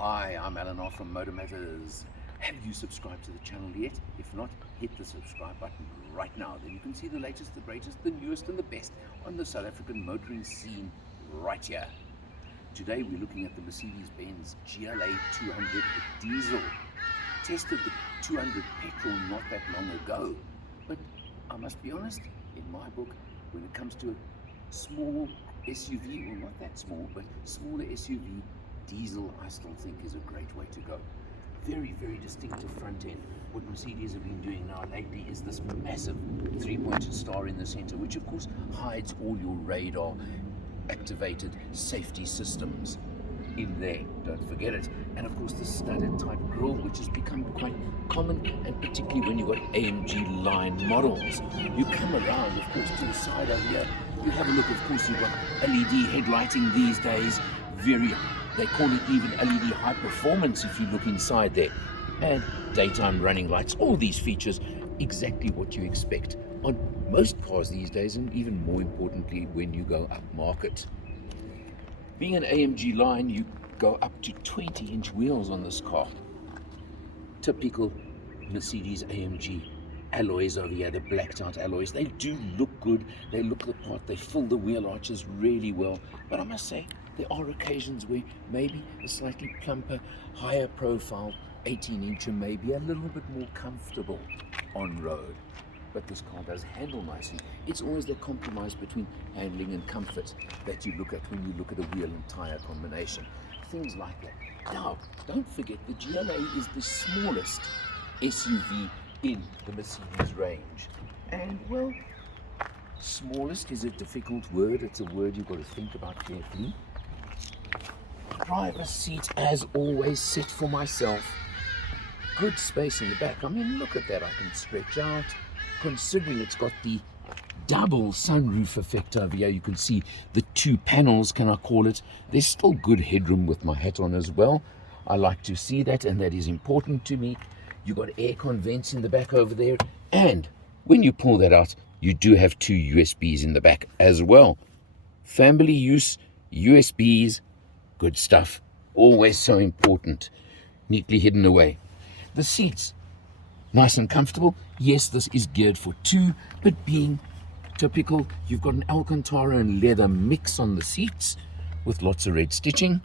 Hi, I'm Alan R from MotorMatters. Have you subscribed to the channel yet? If not, hit the subscribe button right now. Then you can see the latest, the greatest, the newest and the best on the South African motoring scene right here. Today we're looking at the Mercedes-Benz GLA 200 diesel. Tested the 200 petrol not that long ago. But I must be honest, in my book, when it comes to a small SUV, well not that small, but smaller SUV, diesel I still think is a great way to go. Very, very distinctive front end. What Mercedes have been doing now lately is this massive three-pointed star in the center, which of course hides all your radar activated safety systems in there, don't forget it. And of course the studded type grille, which has become quite common, and particularly when you've got AMG line models. You come around of course to the side over here, you have a look, of course you've got LED headlighting these days, they call it even LED high performance if you look inside there, and daytime running lights. All these features, exactly what you expect on most cars these days, and even more importantly when you go up market. Being an AMG line, you go up to 20-inch wheels on this car. Typical Mercedes AMG alloys over here, the blacked out alloys. They do look good, they look the part, they fill the wheel arches really well, but I must say there are occasions where maybe a slightly plumper, higher profile 18-incher may be a little bit more comfortable on road. But this car does handle nicely. It's always the compromise between handling and comfort that you look at when you look at a wheel and tire combination. Things like that. Now, don't forget the GLA is the smallest SUV in the Mercedes range. And well, smallest is a difficult word. It's a word you've got to think about carefully. Driver's seat, as always, set for myself. Good space in the back. I mean, look at that. I can stretch out. Considering it's got the double sunroof effect over here, you can see the two panels, can I call it. There's still good headroom with my hat on as well. I like to see that, and that is important to me. You've got aircon vents in the back over there, and when you pull that out, you do have two USBs in the back as well. Family use, USBs, good stuff. Always so important. Neatly hidden away. The seats, nice and comfortable. Yes, this is geared for two, but being typical, you've got an Alcantara and leather mix on the seats with lots of red stitching.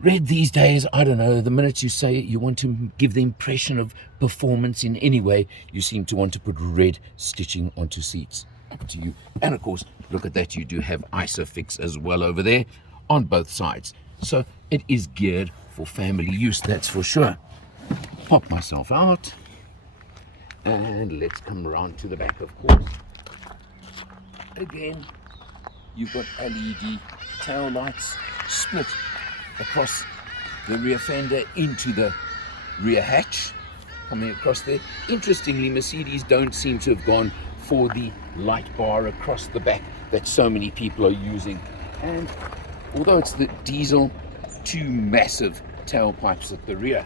Red these days, I don't know, the minute you say you want to give the impression of performance in any way, you seem to want to put red stitching onto seats. Up to you. And of course, look at that, you do have ISOFIX as well over there on both sides. So it is geared for family use, that's for sure. Pop myself out. And let's come around to the back, of course. Again, you've got LED tail lights split across the rear fender into the rear hatch, coming across there. Interestingly, Mercedes don't seem to have gone for the light bar across the back that so many people are using. And although it's the diesel, two massive tailpipes at the rear.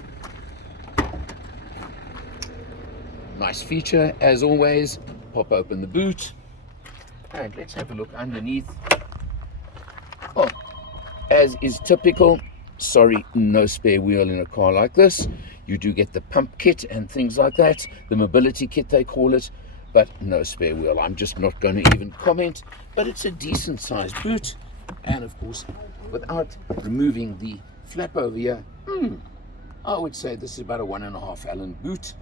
Nice feature, as always. Pop open the boot, and let's have a look underneath. Oh, as is typical, sorry, no spare wheel in a car like this. You do get the pump kit and things like that, the mobility kit they call it, but no spare wheel. I'm just not going to even comment, but it's a decent sized boot. And of course, without removing the flap over here, I would say this is about a 1.5 Allen boot.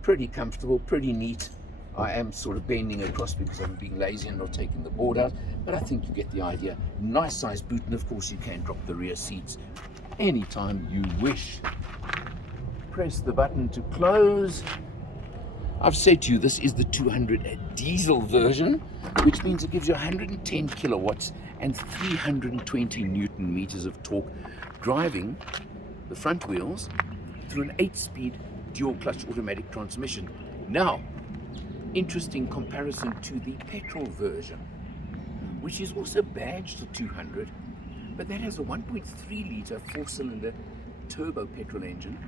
Pretty comfortable, pretty neat. I am sort of bending across because I'm being lazy and not taking the board out, but I think you get the idea. Nice size boot, and of course you can drop the rear seats anytime you wish. Press the button to close. I've said to you, this is the 200 diesel version, which means it gives you 110 kilowatts and 320 Newton meters of torque, driving the front wheels through an 8-speed dual clutch automatic transmission. Now, interesting comparison to the petrol version, which is also badged to 200, but that has a 1.3 litre 4-cylinder turbo petrol engine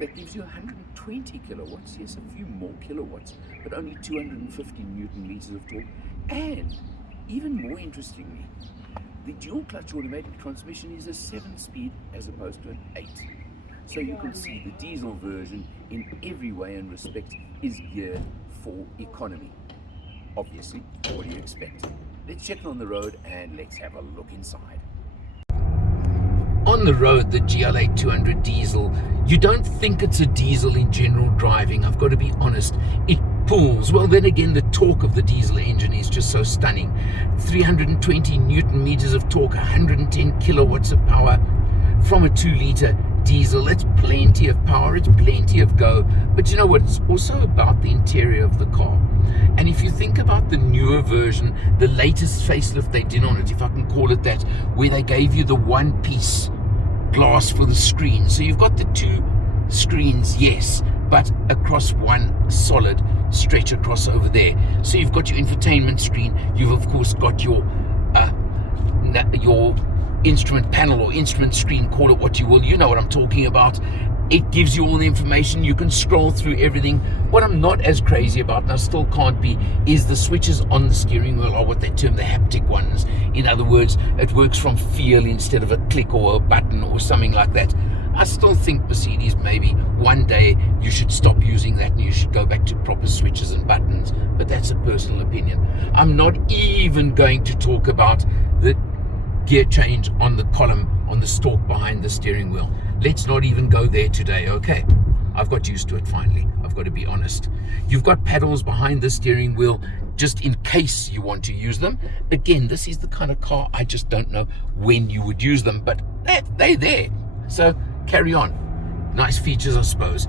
that gives you 120 kilowatts, yes, a few more kilowatts, but only 250 Newton meters of torque. And even more interestingly, The dual clutch automatic transmission is a 7-speed as opposed to an 8. So you can see the diesel version in every way and respect is geared for economy. Obviously, what do you expect? Let's check it on the road and let's have a look inside. On the road, the GLA 200 diesel, you don't think it's a diesel in general driving. I've got to be honest, it pulls. Well, then again, the torque of the diesel engine is just so stunning. 320 Newton meters of torque, 110 kilowatts of power from a 2-liter diesel. That's plenty of power, it's plenty of go. But you know what, it's also about the interior of the car. And if you think about the newer version, the latest facelift they did on it, if I can call it that, where they gave you the one-piece glass for the screen. So you've got the 2 screens, yes, but across one solid stretch across over there. So you've got your infotainment screen, you've of course got your instrument panel or instrument screen, call it what you will, you know what I'm talking about. It gives you all the information, you can scroll through everything. What I'm not as crazy about, and I still can't be, is the switches on the steering wheel are what they term the haptic ones. In other words, it works from feel instead of a click or a button or something like that. I still think Mercedes, maybe one day you should stop using that and you should go back to proper switches and buttons, but that's a personal opinion. I'm not even going to talk about the gear change on the column, on the stalk behind the steering wheel. Let's not even go there today, okay? I've got used to it finally, I've got to be honest. You've got paddles behind the steering wheel just in case you want to use them. Again, this is the kind of car I just don't know when you would use them, but they're there. So carry on. Nice features, I suppose.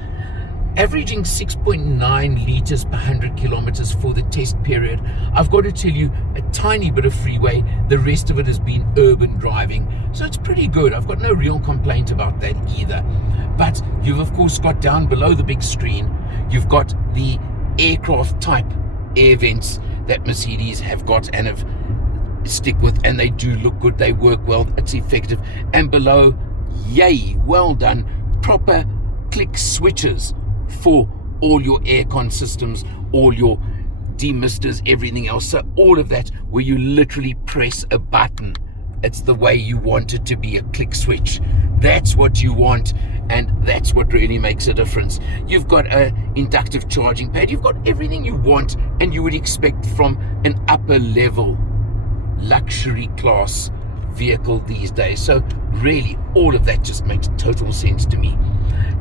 Averaging 6.9 liters per 100 kilometers for the test period. I've got to tell you, a tiny bit of freeway, the rest of it has been urban driving, so it's pretty good. I've got no real complaint about that either. But you've of course got down below the big screen, you've got the aircraft type air vents that Mercedes have got and have stick with, and they do look good, they work well, it's effective. And below, yay, well done, proper click switches for all your aircon systems, all your demisters, everything else. So all of that where you literally press a button. It's the way you want it to be, a click switch. That's what you want, and that's what really makes a difference. You've got an inductive charging pad, you've got everything you want and you would expect from an upper level luxury class vehicle these days. So really all of that just makes total sense to me.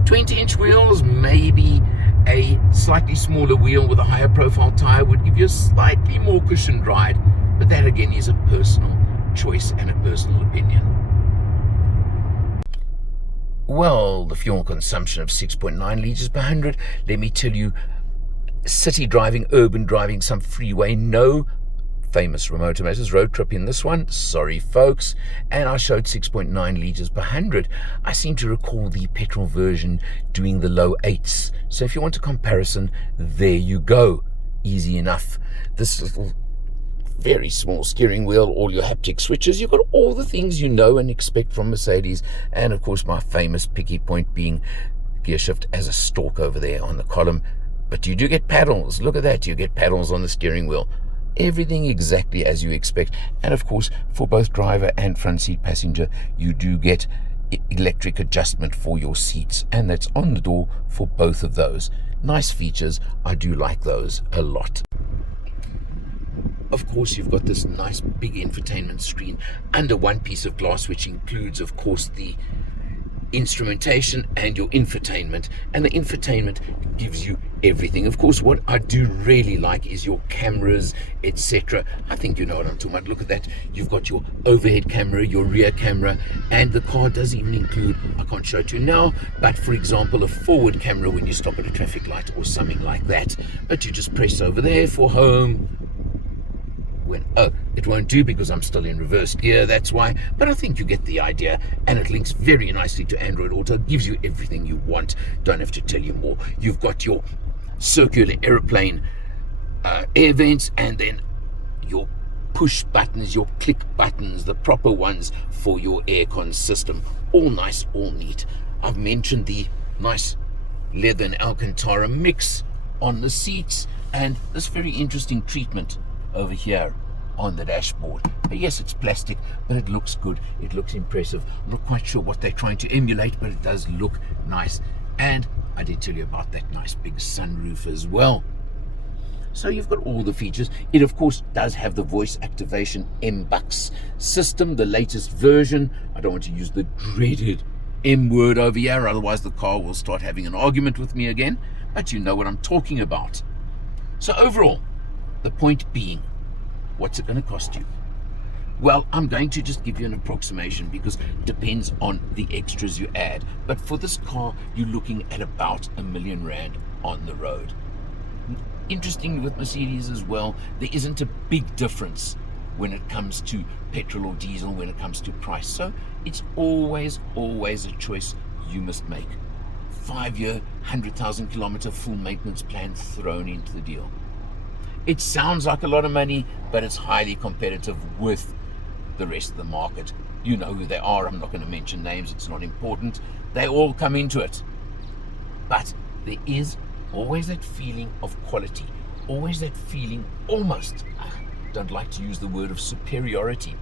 20-inch wheels, maybe a slightly smaller wheel with a higher profile tire would give you a slightly more cushioned ride, but that again is a personal choice and a personal opinion. Well, the fuel consumption of 6.9 liters per 100, let me tell you, city driving, urban driving, some freeway, no famous MotorMatters road trip in this one, sorry folks. And I showed 6.9 liters per 100. I seem to recall the petrol version doing the low 8s. So if you want a comparison, there you go. Easy enough. This little very small steering wheel, all your haptic switches, you've got all the things you know and expect from Mercedes. And of course my famous picky point being gear shift as a stalk over there on the column. But you do get paddles, look at that, you get paddles on the steering wheel. Everything exactly as you expect. And of course, for both driver and front seat passenger, you do get electric adjustment for your seats, and that's on the door for both of those. Nice features, I do like those a lot. Of course, you've got this nice big infotainment screen under one piece of glass, which includes, of course, the instrumentation and your infotainment. And the infotainment gives you everything. Of course, what I do really like is your cameras, etc. I think you know what I'm talking about. Look at that. You've got your overhead camera, your rear camera, and the car does even include, I can't show it to you now, but for example, a forward camera when you stop at a traffic light or something like that. But you just press over there for home. It won't do because I'm still in reverse gear, that's why, but I think you get the idea. And it links very nicely to Android Auto, gives you everything you want, don't have to tell you more. You've got your circular aeroplane air vents, and then your push buttons, your click buttons, the proper ones for your aircon system. All nice, all neat. I've mentioned the nice leather and Alcantara mix on the seats, and this very interesting treatment over here on the dashboard. Yes, it's plastic, but it looks good. It looks impressive. I'm not quite sure what they're trying to emulate, but it does look nice. And I did tell you about that nice big sunroof as well. So you've got all the features. It, of course, does have the voice activation MBUX system, the latest version. I don't want to use the dreaded M word over here, otherwise the car will start having an argument with me again. But you know what I'm talking about. So overall, the point being, what's it going to cost you? Well, I'm going to just give you an approximation because it depends on the extras you add. But for this car, you're looking at about R1 million on the road. Interestingly, with Mercedes as well, there isn't a big difference when it comes to petrol or diesel, when it comes to price. So it's always a choice you must make. 5-year, 100,000 kilometer full maintenance plan thrown into the deal. It sounds like a lot of money, but it's highly competitive with the rest of the market. You know who they are. I'm not going to mention names. It's not important. They all come into it. But there is always that feeling of quality, always that feeling almost, I don't like to use the word of superiority,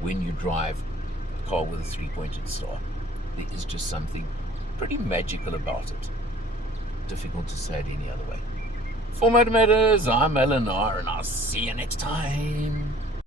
when you drive a car with a 3-pointed star. There is just something pretty magical about it. Difficult to say it any other way. For MotorMatters, I'm Eleanor, and I'll see you next time.